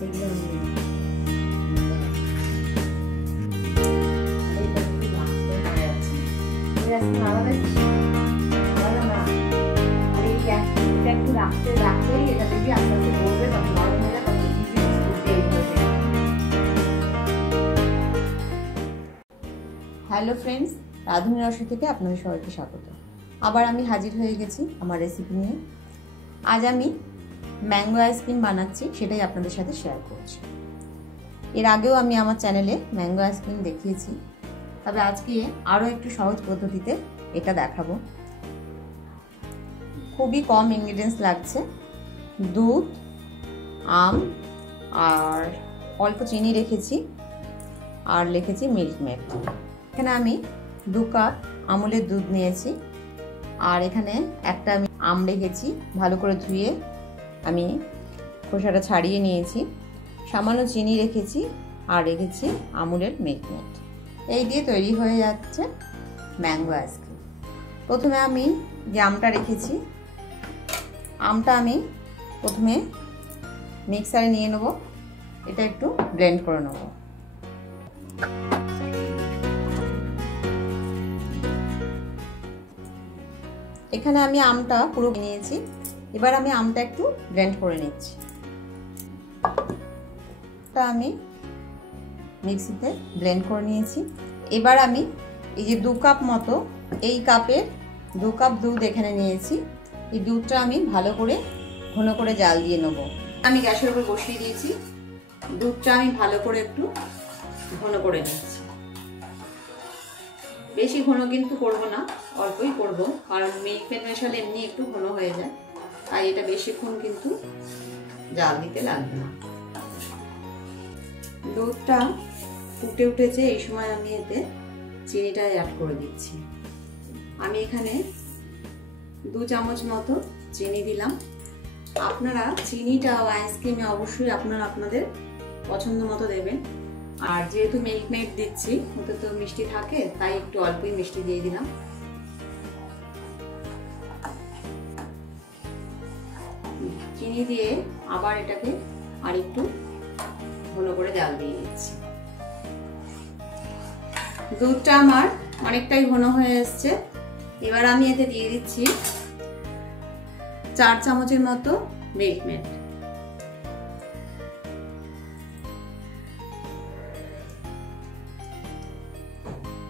সেগুলো আমি একটু রাখতে রাখতেই এটা দেখবি আস্তে আস্তে বলবে, তখন নরম হয়ে যাবে, তখন ইজি স্কুলকে এইভাবে। হ্যালো ফ্রেন্ডস, রাঁধুনি রসই থেকে আপনাদের সবাইকে স্বাগত। আবার আমি হাজির হয়ে গেছি আমার রেসিপি নিয়ে। আজ আমি ম্যাঙ্গো আইসক্রিম বানাচ্ছি, সেটাই আপনাদের সাথে শেয়ার করছি। এর আগেও আমি আমার চ্যানেলে ম্যাঙ্গো আইসক্রিম দেখিয়েছি, তবে আজকে আরও একটু সহজ পদ্ধতিতে এটা দেখাবো। খুবই কম ইনগ্রিডিয়েন্টস লাগছে, দুধ, আম আর অল্প চিনি রেখেছি, আর লিখেছি মিল্ক মেড। এখানে আমি 2 কাপ আমুলের দুধ নিয়েছি, আর এখানে একটা আমি আম রেখেছি, ভালো করে ধুয়ে আমি খোসাটা ছাড়িয়ে নিয়েছি। সামান্য চিনি রেখেছি, আর রেখেছি আমুলের মিল্ক মেড। এই দিয়ে তৈরি হয়ে যাচ্ছে ম্যাঙ্গো আইসক্রিম। প্রথমে আমি যে আমটা রেখেছি, আমটা আমি প্রথমে মিক্সারে নিয়ে নেব, এটা একটু ব্লেন্ড করে নেব। এখানে আমি আমটা পুরো নিয়েছি, এবার আমি আমটা একটু ব্লেন্ড করে নিচ্ছি। তা আমি মিক্সিতে ব্লেন্ড করে নিয়েছি। এবার আমি এই যে 2 কাপ মতো, এই কাপের 2 কাপ দুধ এখানে নিয়েছি। এই দুধটা আমি ভালো করে ঘন করে জাল দিয়ে নেব। আমি গ্যাসের উপর বসিয়ে দিয়েছি, দুধটা আমি ভালো করে একটু ঘন করে নিচ্ছি। বেশি ঘন কিন্তু করব না, অল্পই করব, কারণ মিল্ক মেড মেশালে এমনি একটু ঘন হয়ে যায়, তাই এটা বেশিক্ষণ কিন্তু জাল দিতে লাগবে না। দুধটা ফুটে উঠেছে, এই সময় আমি এতে চিনিটা অ্যাড করে দিচ্ছি। আমি এখানে 2 চামচ মতো চিনি দিলাম। আপনারা চিনিটা আইসক্রিমে অবশ্যই আপনারা আপনাদের পছন্দ মতো দেবেন। আর যেহেতু মিল্ক মেড দিচ্ছি, ওতে তো মিষ্টি থাকে, তাই একটু অল্পই মিষ্টি দিয়ে দিলাম। চিনি দিয়ে আবার এটাকে আর একটু ঘন করে জাল দিয়ে দিচ্ছি। দুধটা আমার অনেকটাই ঘন হয়ে এসছে। এবার আমি এতে দিয়ে দিচ্ছি 4 চামচের মতো মিল্ক মেড।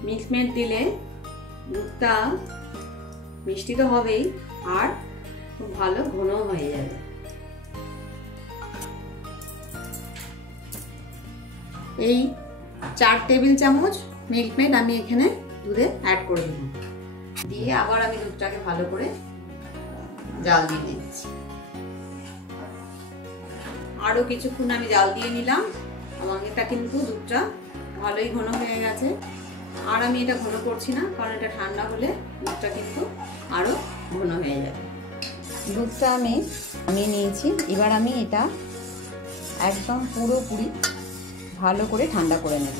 মিল্ক মেড দিলে দুধটা মিষ্টি তো হবেই, আর খুব ভালো ঘন হয়ে যাবে। এই 4 টেবিল চামচ মিল্ক মেড আমি এখানে দুধে অ্যাড করে দিলাম, দিয়ে আবার আমি দুধটাকে ভালো করে জাল দিয়ে দিচ্ছি। আরো কিছুক্ষণ আমি জাল দিয়ে নিলাম। আমার এটা কিন্তু দুধটা ভালোই ঘন হয়ে গেছে। আর আমি এটা ঘন করছি না, কারণ এটা ঠান্ডা হলে দুধটা কিন্তু আরো ঘন হয়ে যাবে। দুধটা আমি নিয়েছি, এবার আমি এটা একদম পুরোপুরি ভালো করে ঠান্ডা করে নেব।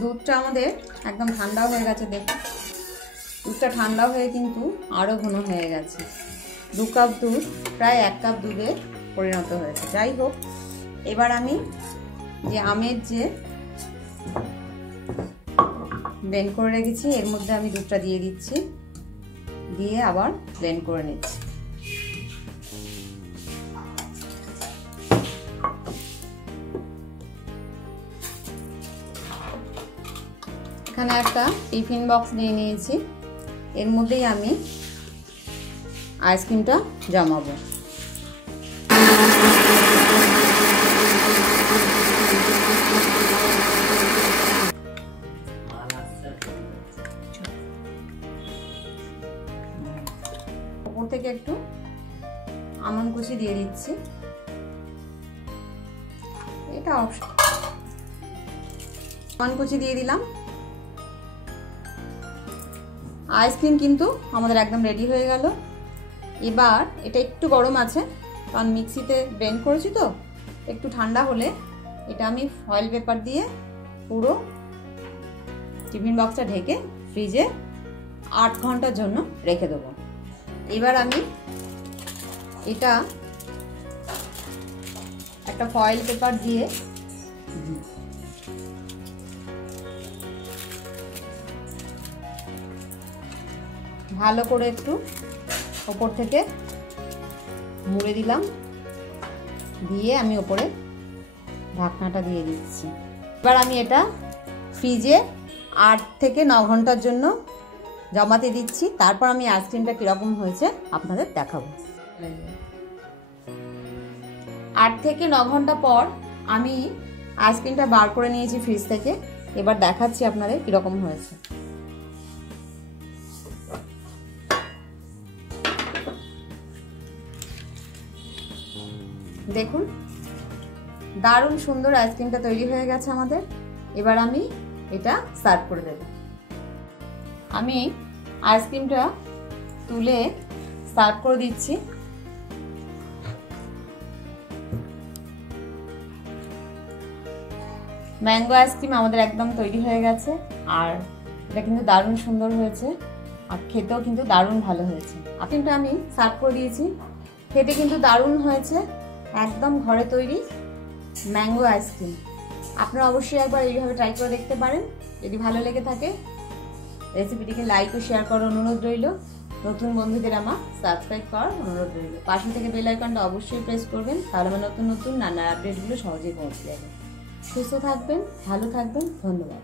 দুধটা আমাদের একদম ঠান্ডা হয়ে গেছে, দেখুন দুধটা ঠান্ডা হয়ে কিন্তু আরো ঘন হয়ে গেছে। 2 কাপ দুধ প্রায় 1 কাপ দুধে পরিণত হয়েছে। যাই হোক, এবার আমি যে আমের যে ব্লেন্ড করে রেখেছি, এর মধ্যে আমি দুধটা দিয়ে দিচ্ছি, দিয়ে আবার ব্লেন্ড করে নিচ্ছি। এখানে একটা টিফিন বক্স নিয়ে নিয়েছি, এর মধ্যেই আমি আইসক্রিমটা জমাবো। উপর থেকে একটু আমন্ড কুচি দিয়ে দিচ্ছি, এটা অপশন। আমন্ড কুচি দিয়ে দিলাম। আইসক্রিম কিন্তু আমাদের একদম রেডি হয়ে গেল। এবার এটা একটু গরম আছে, কারণ মিক্সিতে ব্লেন্ড করেছি তো, একটু ঠান্ডা হলে এটা আমি ফয়েল পেপার দিয়ে পুরো টিফিন বক্সটা ঢেকে ফ্রিজে 8 ঘন্টার জন্য রেখে দেবো। এবার আমি এটা একটা ফয়েল পেপার দিয়ে ভালো করে একটু ওপর থেকে মুড়ে দিলাম, দিয়ে আমি ওপরে ঢাকনাটা দিয়ে দিচ্ছি। এবার আমি এটা ফ্রিজে 8 থেকে 9 ঘন্টার জন্য জমাতে দিচ্ছি। তারপর আমি আইসক্রিমটা কীরকম হয়েছে আপনাদের দেখাবো। 8 থেকে 9 ঘন্টা পর আমি আইসক্রিমটা বার করে নিয়েছি ফ্রিজ থেকে। এবার দেখাচ্ছি আপনাদের কীরকম হয়েছে। দেখুন, দারুণ সুন্দর আইসক্রিমটা তৈরি হয়ে গেছে আমাদের। এবার আমি এটা সার্ভ করে দেব। আমি আইসক্রিমটা তুলে সার্ভ করে দিচ্ছি। ম্যাঙ্গো আইসক্রিম আমাদের একদম তৈরি হয়ে গেছে, আর এটা কিন্তু দারুণ সুন্দর হয়েছে, আর খেতেও কিন্তু দারুণ ভালো হয়েছে। আইসক্রিমটা আমি সার্ভ করে দিয়েছি, খেতে কিন্তু দারুণ হয়েছে, একদম ঘরে তৈরি ম্যাঙ্গো আইসক্রিম। আপনারা অবশ্যই একবার এইভাবে ট্রাই করে দেখতে পারেন। যদি ভালো লেগে থাকে রেসিপিটিকে লাইক ও শেয়ার করার অনুরোধ রইল। নতুন বন্ধুদের আমার সাবস্ক্রাইব করার অনুরোধ রইল। পাশে থেকে বেল আইকনটা অবশ্যই প্রেস করবেন, তাহলে আমার নতুন নতুন রান্নার আপডেটগুলো সহজেই পৌঁছে যাবে। সুস্থ থাকবেন, ভালো থাকবেন, ধন্যবাদ।